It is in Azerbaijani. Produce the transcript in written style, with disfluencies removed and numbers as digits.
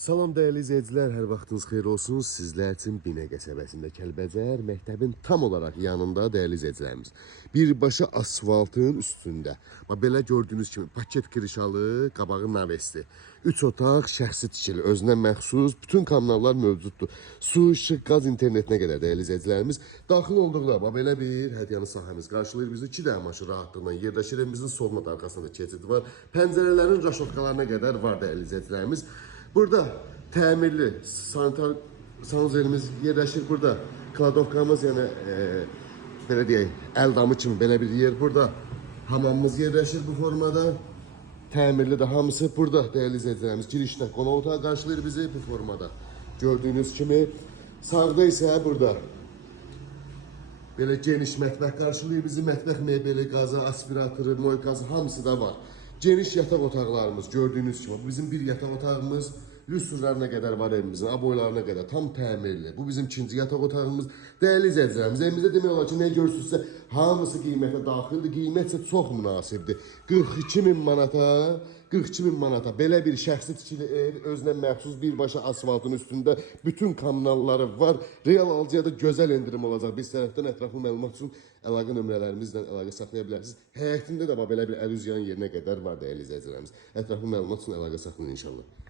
Salam dəyərli izləyicilər, hər vaxtınız xeyir olsun. Sizlər üçün Binə qəsəbəsində Kəlbəcər məktəbin tam olaraq yanında dəyərli izləyicilərimiz. Birbaşa asfaltın üstündə. Belə gördüyünüz kimi paket kirişalı, qabağı navesti. 3 otaq, şəxsi tikili, özünə məxsus bütün kommunallar mövcuddur. Su, işıq, qaz, internetinə qədər dəyərli izləyicilərimiz. Daxil olduqda belə bir hədiyyanı sahəmiz qarşılayır bizi. 2 dənə maşın rahatlığına yerləşir. Evimizin soluna da arxasında keçid var. Pəncərələrin raşotkalarına qədər var dəyərli izləyicilərimiz. Burada təmirli sanitar sanuzelimiz yerləşir. Burada kladovkamız, yəni belə deyək, əl damı kimi belə bir yer. Burada hamamımız yerləşir bu formada. Təmirli də hamısı burada dəyərli izləyicilərimiz. Girişdə qonaq otağı qarşılayır bizi bu formada. Gördüyünüz kimi sağda isə burada belə geniş mətbəx qarşılayır bizi. Mətbəx mebeli, qazı, aspiratoru, moykası hamısı da var. Geniş yataq otaqlarımız gördüyünüz kimi. Bizim bir yataq otağımız, lüstrlərine qədər var evimizin, aboylarına qədər tam təmirli. Bu bizim ikinci yataq otağımız. Dəyərli izləyicilərimiz, evimizdə demək olar ki, nə görürsünüzsə hamısı qiymətə daxildir. Qiymət isə çox münasibdir. 42.000 manata, 42.000 manata belə bir şəxsi tikili ev, özünə məxsus birbaşa asfaltın üstündə bütün kommunalları var. Real alıcıya da gözəl endirim olacaq. Biz tərəfdən ətraflı məlumat üçün əlaqə nömrələrimizlə əlaqə saxlaya bilərsiniz. Həyətində də belə bir əlüzyan yerinə qədər var dəyərli izləyicilərimiz. Ətraflı məlumat üçün əlaqə saxlayın inşallah.